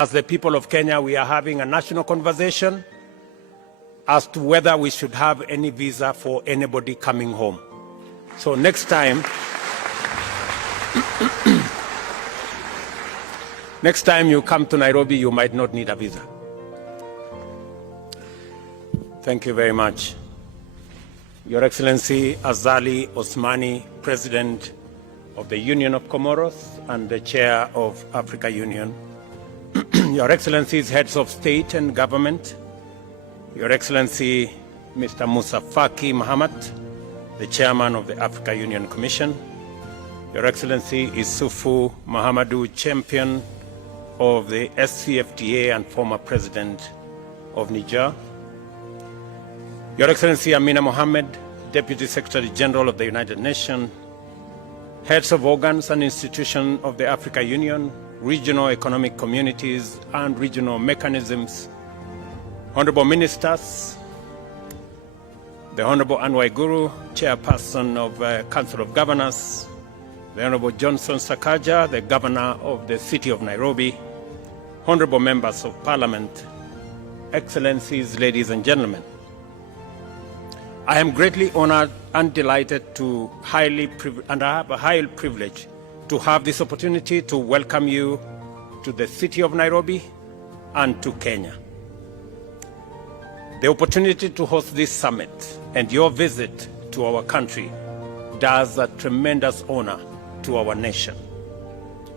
As the people of Kenya, we are having a national conversation as to whether we should have any visa for anybody coming home. So next time, next time you come to Nairobi, you might not need a visa. Thank you very much. Your Excellency Azali Osmani, President of the Union of Comoros and the Chair of Africa Union. Your Excellencies, Heads of State and Government, Your Excellency Mr. Musa Faki Mohammed, the Chairman of the Africa Union Commission, Your Excellency Isufu Mahamadou, Champion of the SCFTA and former President of Niger, Your Excellency Amina Mohammed, Deputy Secretary General of the United Nations, Heads of organs and institutions of the Africa Union, regional economic communities and regional mechanisms, Honorable Ministers, the Honorable Anwai Guru, Chairperson of Council of Governors, the Honorable Johnson Sakaja, the Governor of the City of Nairobi, Honorable Members of Parliament, Excellencies, ladies and gentlemen. I am greatly honored and delighted to I have a high privilege to have this opportunity to welcome you to the city of Nairobi and to Kenya. The opportunity to host this summit and your visit to our country does a tremendous honor to our nation.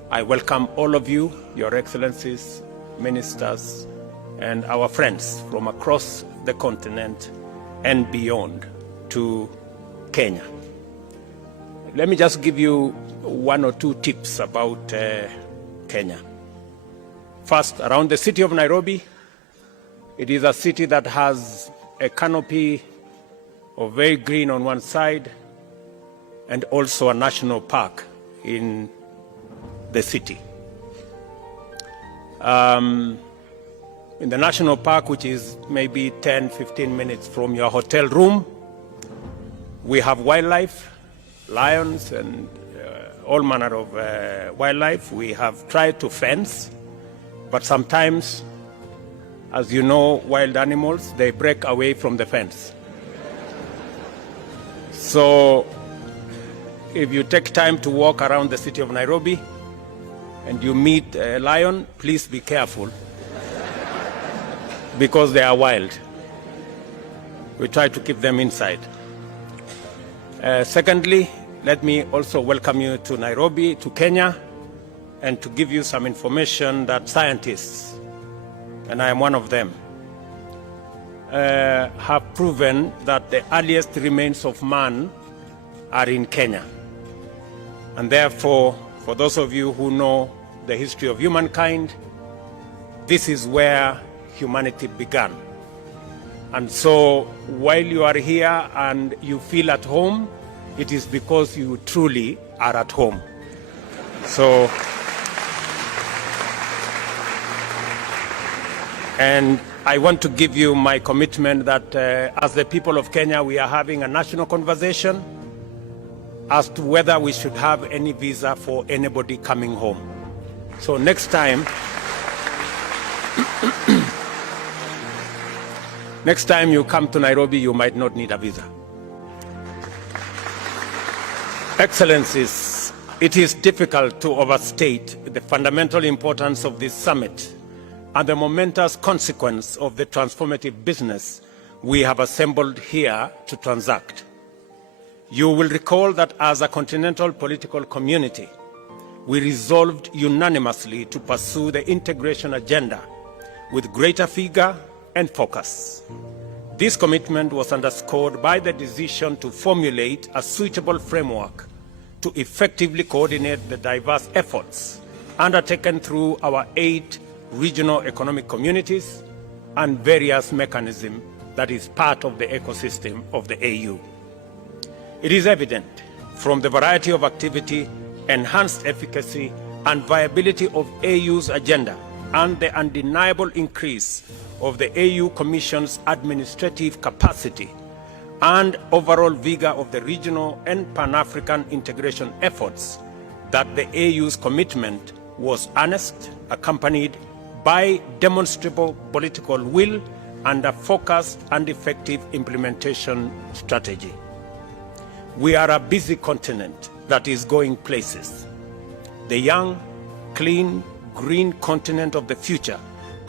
I welcome all of you, Your Excellencies, ministers, and our friends from across the continent and beyond to Kenya. Let me just give you one or two tips about Kenya. First, around the city of Nairobi, it is a city that has a canopy of very green on one side and also a national park in the city. In the national park, which is maybe 10-15 minutes from your hotel room, we have wildlife, lions and all manner of wildlife. We have tried to fence, but sometimes, as you know, wild animals, they break away from the fence. So if you take time to walk around the city of Nairobi and you meet a lion, please be careful because they are wild. We try to keep them inside. Secondly, let me also welcome you to Nairobi, to Kenya, and to give you some information that scientists, and I am one of them, have proven that the earliest remains of man are in Kenya. And therefore, for those of you who know the history of humankind, this is where humanity began. And so while you are here and you feel at home, it is because you truly are at home. So, and I want to give you my commitment that as the people of Kenya, we are having a national conversation as to whether we should have any visa for anybody coming home. So next time, next time you come to Nairobi, you might not need a visa. Excellencies, it is difficult to overstate the fundamental importance of this summit and the momentous consequence of the transformative business we have assembled here to transact. You will recall that as a continental political community, we resolved unanimously to pursue the integration agenda with greater vigor and focus. This commitment was underscored by the decision to formulate a suitable framework to effectively coordinate the diverse efforts undertaken through our 8 regional economic communities and various mechanisms that is part of the ecosystem of the AU. It is evident from the variety of activity, enhanced efficacy and viability of AU's agenda and the undeniable increase of the AU Commission's administrative capacity and overall vigor of the regional and Pan-African integration efforts that the AU's commitment was earnest, accompanied by demonstrable political will and a focused and effective implementation strategy. We are a busy continent that is going places. The young, clean, green continent of the future,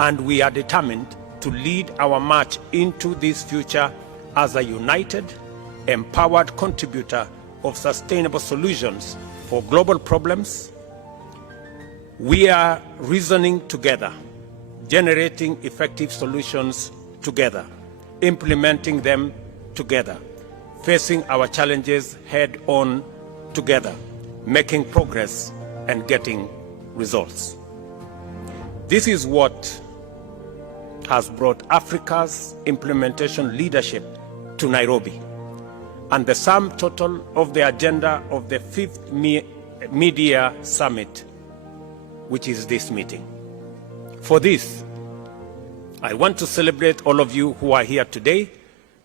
and we are determined to lead our march into this future as a united, empowered contributor of sustainable solutions for global problems. We are reasoning together, generating effective solutions together, implementing them together, facing our challenges head on together, making progress and getting results. This is what has brought Africa's implementation leadership to Nairobi, and the sum total of the agenda of the 5th Media Summit, which is this meeting. For this, I want to celebrate all of you who are here today,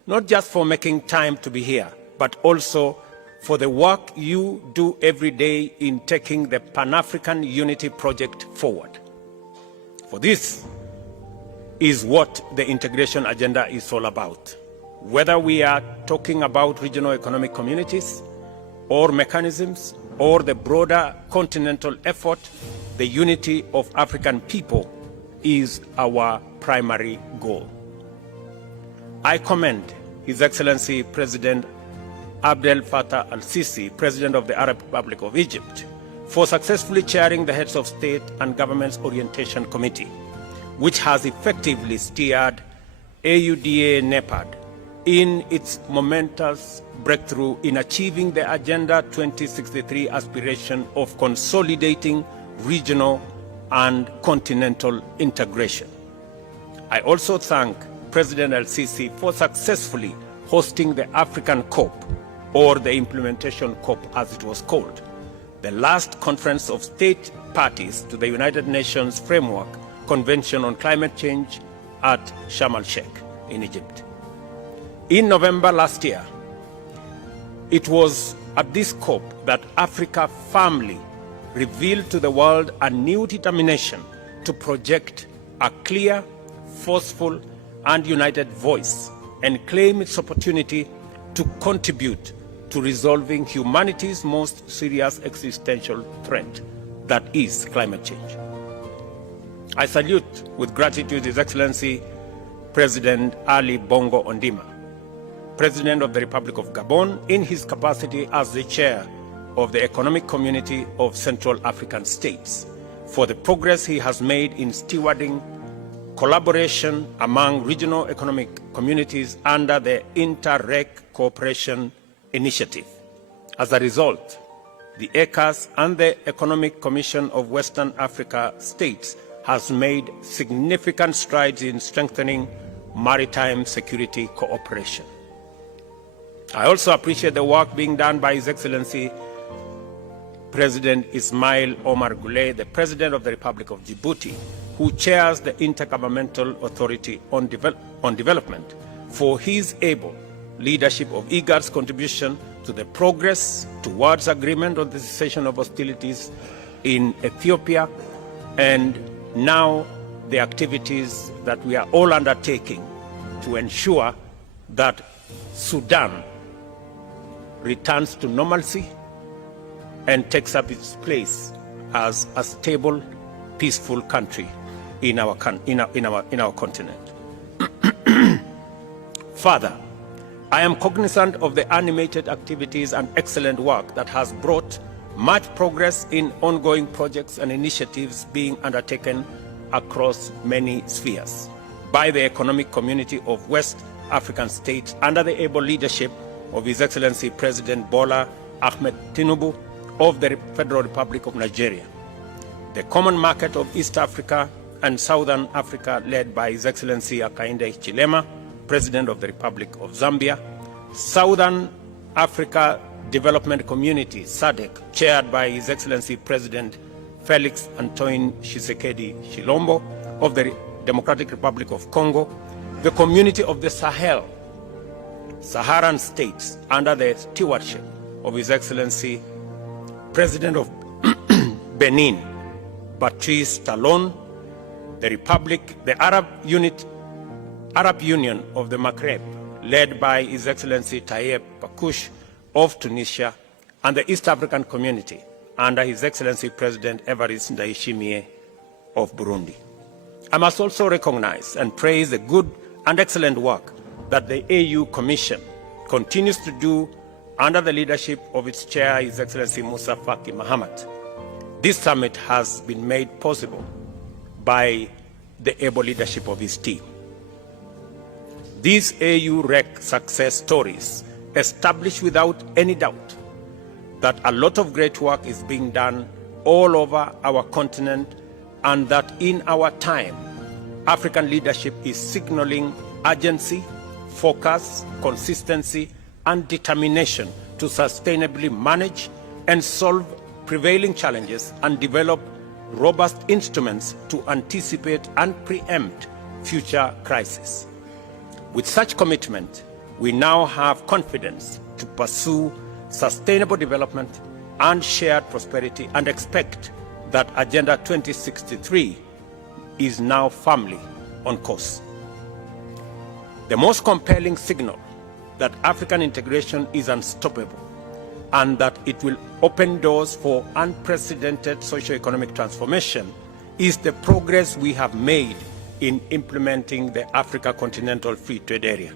not just for making time to be here, but also for the work you do every day in taking the Pan-African Unity Project forward. For this is what the integration agenda is all about. Whether we are talking about regional economic communities or mechanisms or the broader continental effort, the unity of African people is our primary goal. I commend His Excellency President Abdel Fattah al-Sisi, President of the Arab Republic of Egypt, for successfully chairing the Heads of State and Government's Orientation Committee, which has effectively steered AUDA-NEPAD in its momentous breakthrough in achieving the Agenda 2063 aspiration of consolidating regional and continental integration. I also thank President al-Sisi for successfully hosting the African COP, or the Implementation COP as it was called, the last conference of state parties to the United Nations Framework Convention on Climate Change at Sharm el-Sheikh in Egypt. In November last year, it was at this COP that Africa firmly revealed to the world a new determination to project a clear, forceful, and united voice and claim its opportunity to contribute to resolving humanity's most serious existential threat, that is climate change. I salute with gratitude His Excellency President Ali Bongo Ondimba, President of the Republic of Gabon, in his capacity as the chair of the Economic Community of Central African States, for the progress he has made in stewarding collaboration among regional economic communities under the Inter-Reg Cooperation Initiative. As a result, the ECAS and the Economic Commission of Western Africa States has made significant strides in strengthening maritime security cooperation. I also appreciate the work being done by His Excellency President Ismail Omar Guelleh, the President of the Republic of Djibouti, who chairs the Intergovernmental Authority on Development, for his able leadership of IGAD's contribution to the progress towards agreement on the cessation of hostilities in Ethiopia, and now the activities that we are all undertaking to ensure that Sudan returns to normalcy and takes up its place as a stable, peaceful country in our continent. Further, I am cognizant of the animated activities and excellent work that has brought much progress in ongoing projects and initiatives being undertaken across many spheres by the Economic Community of West African States under the able leadership of His Excellency President Bola Ahmed Tinubu of the Federal Republic of Nigeria, the Common Market of East Africa and Southern Africa led by His Excellency Hakainde Hichilema, President of the Republic of Zambia, Southern Africa Development Community, SADC, chaired by His Excellency President Felix Antoine Tshisekedi Tshilombo of the Democratic Republic of Congo, the Community of the Sahel, Saharan states under the stewardship of His Excellency President of Benin, Patrice Talon, the Arab Union of the Maghreb, led by His Excellency Tayyip Bakoush of Tunisia, and the East African Community under His Excellency President Evariste Ndayishimiye of Burundi. I must also recognize and praise the good and excellent work that the AU Commission continues to do under the leadership of its chair, His Excellency Musa Faki Mahamat. This summit has been made possible by the able leadership of his team. These AU-REC success stories establish without any doubt that a lot of great work is being done all over our continent, and that in our time, African leadership is signaling urgency, focus, consistency, and determination to sustainably manage and solve prevailing challenges and develop robust instruments to anticipate and preempt future crises. With such commitment, we now have confidence to pursue sustainable development and shared prosperity, and expect that Agenda 2063 is now firmly on course. The most compelling signal that African integration is unstoppable and that it will open doors for unprecedented socio-economic transformation is the progress we have made in implementing the Africa Continental Free Trade Area.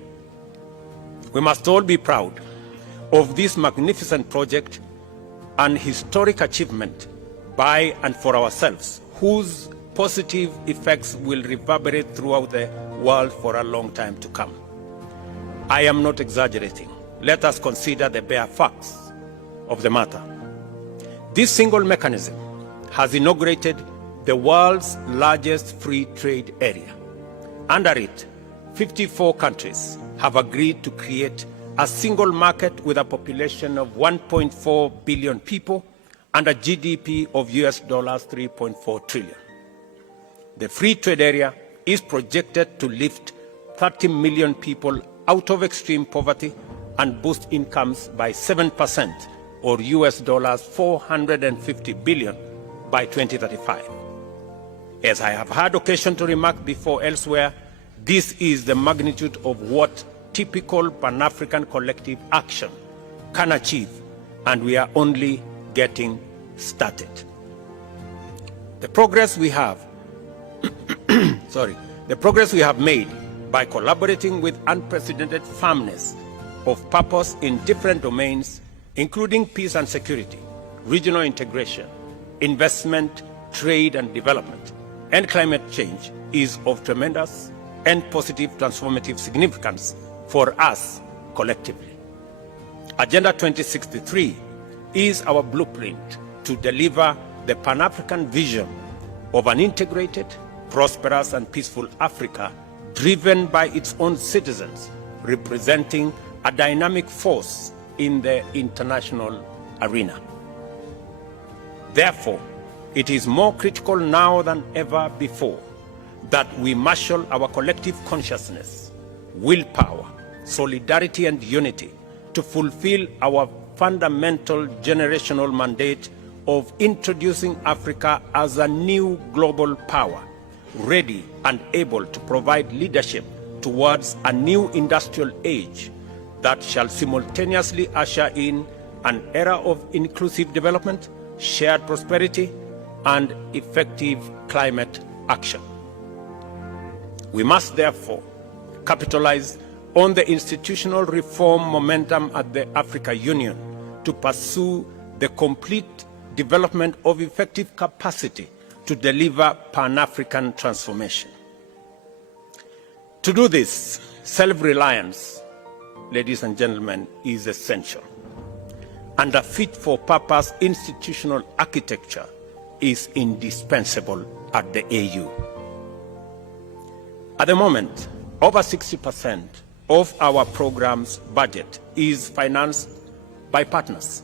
We must all be proud of this magnificent project and historic achievement by and for ourselves, whose positive effects will reverberate throughout the world for a long time to come. I am not exaggerating. Let us consider the bare facts of the matter. This single mechanism has inaugurated the world's largest free trade area. Under it, 54 countries have agreed to create a single market with a population of 1.4 billion people and a GDP of US dollars 3.4 trillion. The free trade area is projected to lift 30 million people out of extreme poverty and boost incomes by 7%, or US dollars 450 billion by 2035. As I have had occasion to remark before elsewhere, this is the magnitude of what typical Pan-African collective action can achieve, and we are only getting started. The progress we have made by collaborating with unprecedented firmness of purpose in different domains, including peace and security, regional integration, investment, trade and development, and climate change, is of tremendous and positive transformative significance for us collectively. Agenda 2063 is our blueprint to deliver the Pan-African vision of an integrated, prosperous and peaceful Africa, driven by its own citizens, representing a dynamic force in the international arena. Therefore, it is more critical now than ever before that we marshal our collective consciousness, willpower, solidarity and unity to fulfill our fundamental generational mandate of introducing Africa as a new global power, ready and able to provide leadership towards a new industrial age that shall simultaneously usher in an era of inclusive development, shared prosperity, and effective climate action. We must therefore capitalize on the institutional reform momentum at the Africa Union to pursue the complete development of effective capacity to deliver Pan-African transformation. To do this, self-reliance, ladies and gentlemen, is essential, and a fit-for-purpose institutional architecture is indispensable at the AU. At the moment, over 60% of our program's budget is financed by partners.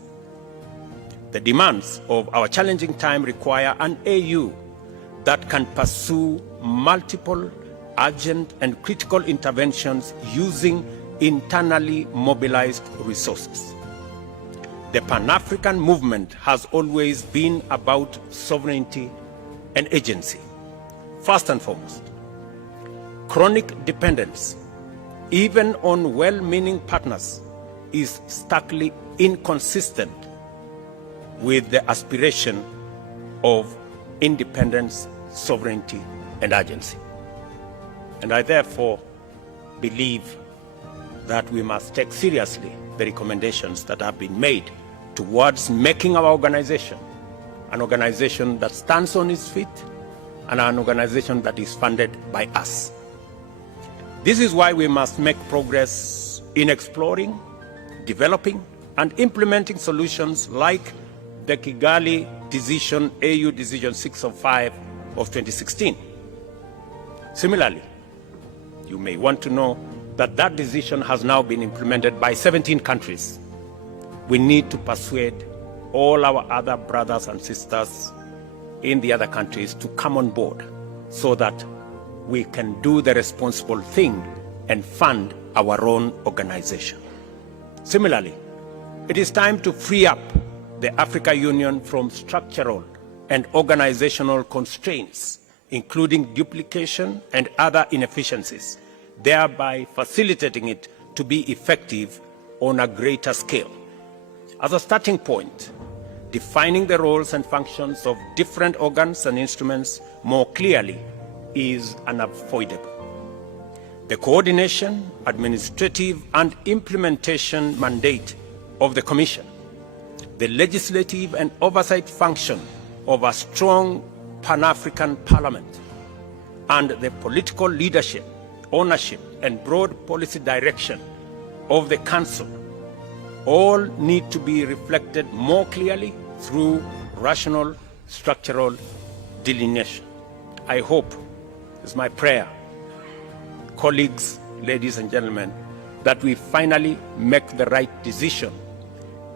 The demands of our challenging time require an AU that can pursue multiple urgent and critical interventions using internally mobilized resources. The Pan-African movement has always been about sovereignty and agency. First and foremost, chronic dependence, even on well-meaning partners, is starkly inconsistent with the aspiration of independence, sovereignty, and agency. And I therefore believe that we must take seriously the recommendations that have been made towards making our organization an organization that stands on its feet and an organization that is funded by us. This is why we must make progress in exploring, developing, and implementing solutions like the Kigali Decision, AU Decision 605 of 2016. Similarly, you may want to know that that decision has now been implemented by 17 countries. We need to persuade all our other brothers and sisters in the other countries to come on board so that we can do the responsible thing and fund our own organization. Similarly, it is time to free up the Africa Union from structural and organizational constraints, including duplication and other inefficiencies, thereby facilitating it to be effective on a greater scale. As a starting point, defining the roles and functions of different organs and instruments more clearly is unavoidable. The coordination, administrative, and implementation mandate of the Commission, the legislative and oversight function of a strong Pan-African Parliament, and the political leadership, ownership, and broad policy direction of the Council all need to be reflected more clearly through rational structural delineation. I hope, it's my prayer, colleagues, ladies and gentlemen, that we finally make the right decision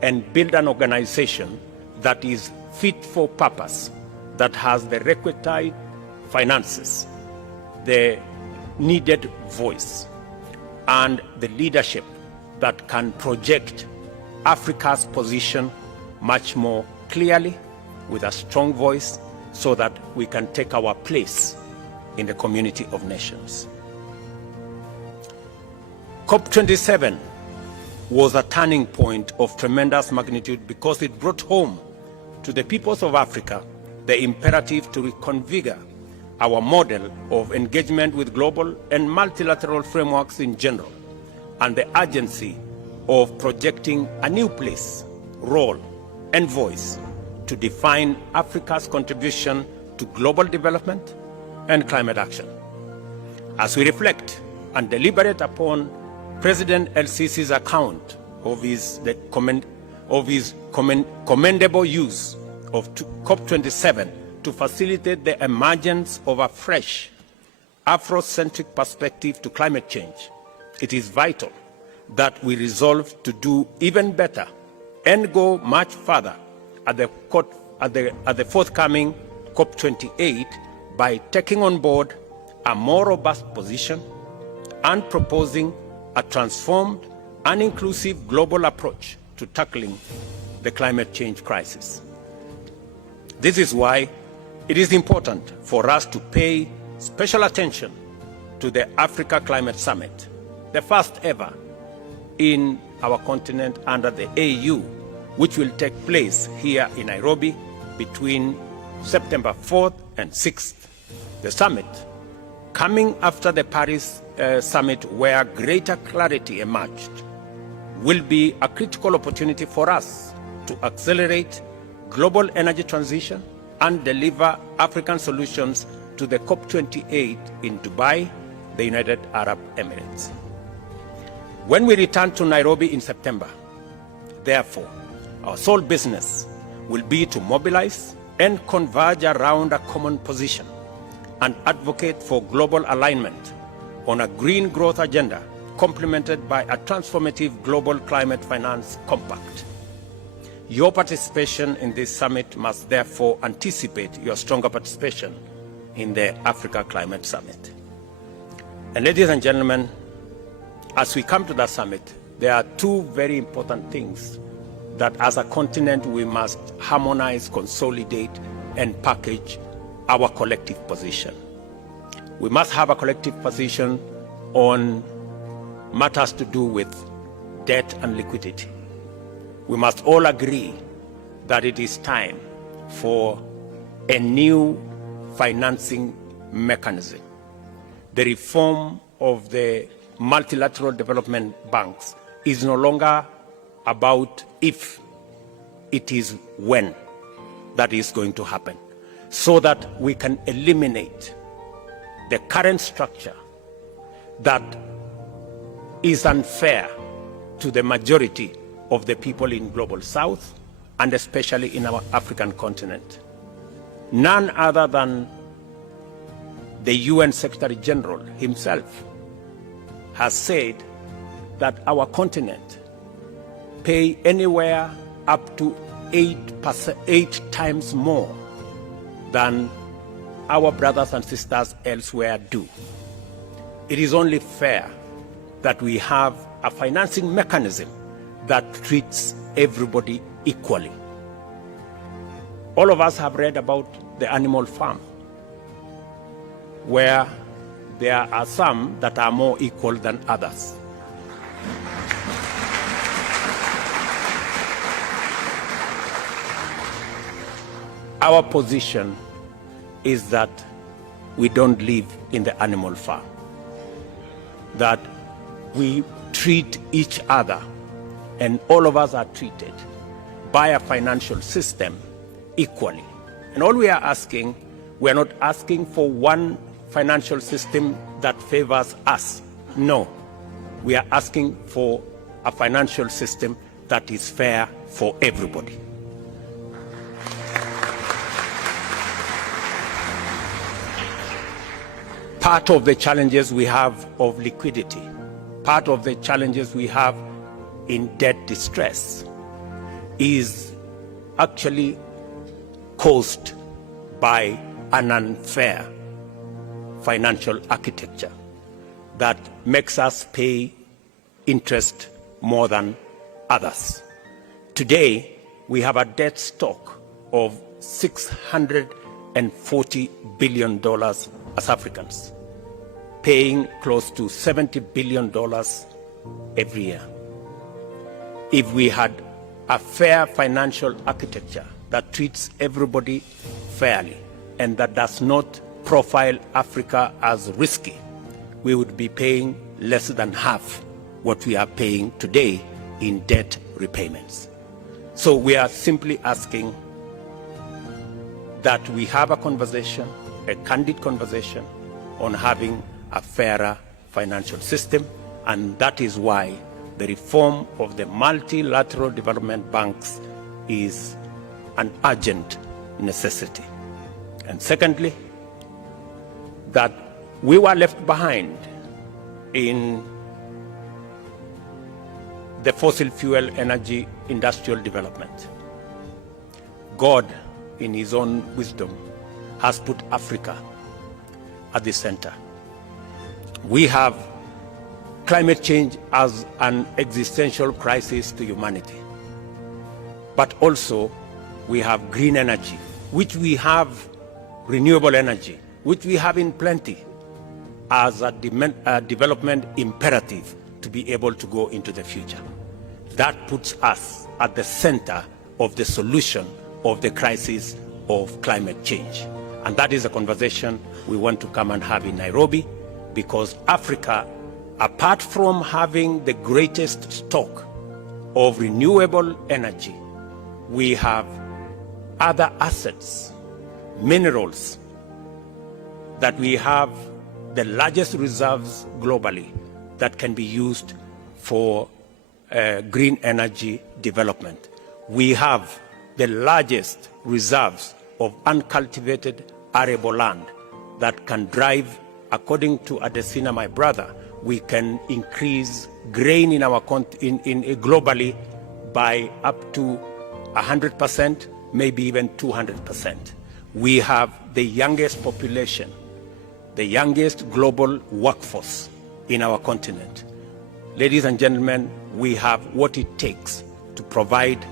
and build an organization that is fit for purpose, that has the requisite finances, the needed voice, and the leadership that can project Africa's position much more clearly with a strong voice so that we can take our place in the community of nations. COP27 was a turning point of tremendous magnitude because it brought home to the peoples of Africa the imperative to reconfigure our model of engagement with global and multilateral frameworks in general, and the urgency of projecting a new place, role, and voice to define Africa's contribution to global development and climate action. As we reflect and deliberate upon President El-Sisi's account of his commendable use of COP27 to facilitate the emergence of a fresh Afrocentric perspective to climate change, it is vital that we resolve to do even better and go much further at the forthcoming COP28 by taking on board a more robust position and proposing a transformed and inclusive global approach to tackling the climate change crisis. This is why it is important for us to pay special attention to the Africa Climate Summit, the first ever in our continent under the AU, which will take place here in Nairobi between September 4th and 6th. The summit, coming after the Paris summit where greater clarity emerged, will be a critical opportunity for us to accelerate global energy transition and deliver African solutions to the COP28 in Dubai, the United Arab Emirates. When we return to Nairobi in September, therefore, our sole business will be to mobilize and converge around a common position and advocate for global alignment on a green growth agenda complemented by a transformative global climate finance compact. Your participation in this summit must therefore anticipate your stronger participation in the Africa Climate Summit. And ladies and gentlemen, as we come to that summit, there are two very important things that as a continent we must harmonize, consolidate, and package our collective position. We must have a collective position on matters to do with debt and liquidity. We must all agree that it is time for a new financing mechanism. The reform of the multilateral development banks is no longer about if, it is when that is going to happen, so that we can eliminate the current structure that is unfair to the majority of the people in Global South and especially in our African continent. None other than the UN Secretary General himself has said that our continent pay anywhere up to 8 times more than our brothers and sisters elsewhere do. It is only fair that we have a financing mechanism that treats everybody equally. All of us have read about the animal farm, where there are some that are more equal than others. Our position is that we don't live in the animal farm, that we treat each other, and all of us are treated by a financial system equally. And all we are asking, we are not asking for one financial system that favors us. No, we are asking for a financial system that is fair for everybody. Part of the challenges we have of liquidity, part of the challenges we have in debt distress is actually caused by an unfair financial architecture that makes us pay interest more than others. Today, we have a debt stock of $640 billion as Africans, paying close to $70 billion every year. If we had a fair financial architecture that treats everybody fairly and that does not profile Africa as risky, we would be paying less than half what we are paying today in debt repayments. So we are simply asking that we have a conversation, a candid conversation on having a fairer financial system, and that is why the reform of the multilateral development banks is an urgent necessity. And secondly, that we were left behind in the fossil fuel energy industrial development. God, in his own wisdom, has put Africa at the center. We have climate change as an existential crisis to humanity. But also, we have green energy, which we have renewable energy, which we have in plenty, as a development imperative to be able to go into the future. That puts us at the center of the solution of the crisis of climate change. And that is a conversation we want to come and have in Nairobi, because Africa, apart from having the greatest stock of renewable energy, we have other assets, minerals, that we have the largest reserves globally that can be used for green energy development. We have the largest reserves of uncultivated arable land that can drive, according to Adesina, my brother, we can increase grain in our globally by up to 100%, maybe even 200%. We have the youngest population, the youngest global workforce in our continent. Ladies and gentlemen, we have what it takes to provide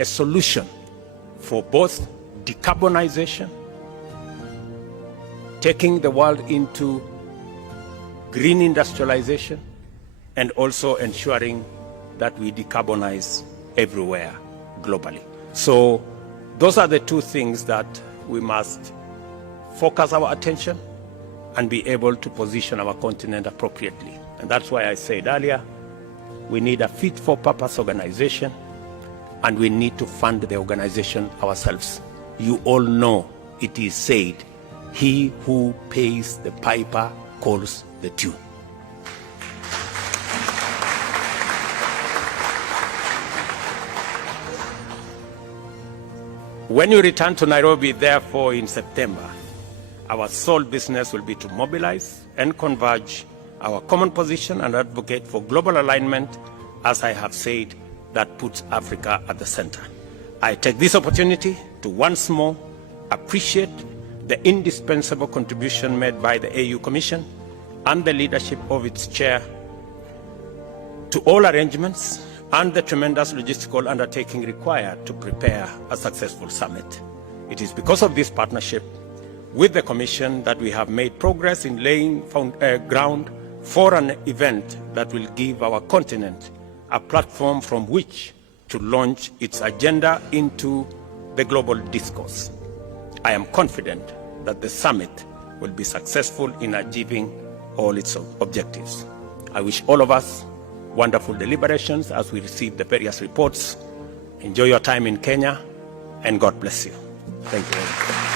a solution for both decarbonization, taking the world into green industrialization, and also ensuring that we decarbonize everywhere globally. So those are the two things that we must focus our attention and be able to position our continent appropriately. And that's why I said earlier, we need a fit-for-purpose organization, and we need to fund the organization ourselves. You all know it is said, he who pays the piper calls the tune. When you return to Nairobi, therefore, in September, our sole business will be to mobilize and converge our common position and advocate for global alignment, as I have said, that puts Africa at the center. I take this opportunity to once more appreciate the indispensable contribution made by the AU Commission and the leadership of its chair to all arrangements and the tremendous logistical undertaking required to prepare a successful summit. It is because of this partnership with the Commission that we have made progress in laying ground for an event that will give our continent a platform from which to launch its agenda into the global discourse. I am confident that the summit will be successful in achieving all its objectives. I wish all of us wonderful deliberations as we receive the various reports. Enjoy your time in Kenya, and God bless you. Thank you very much.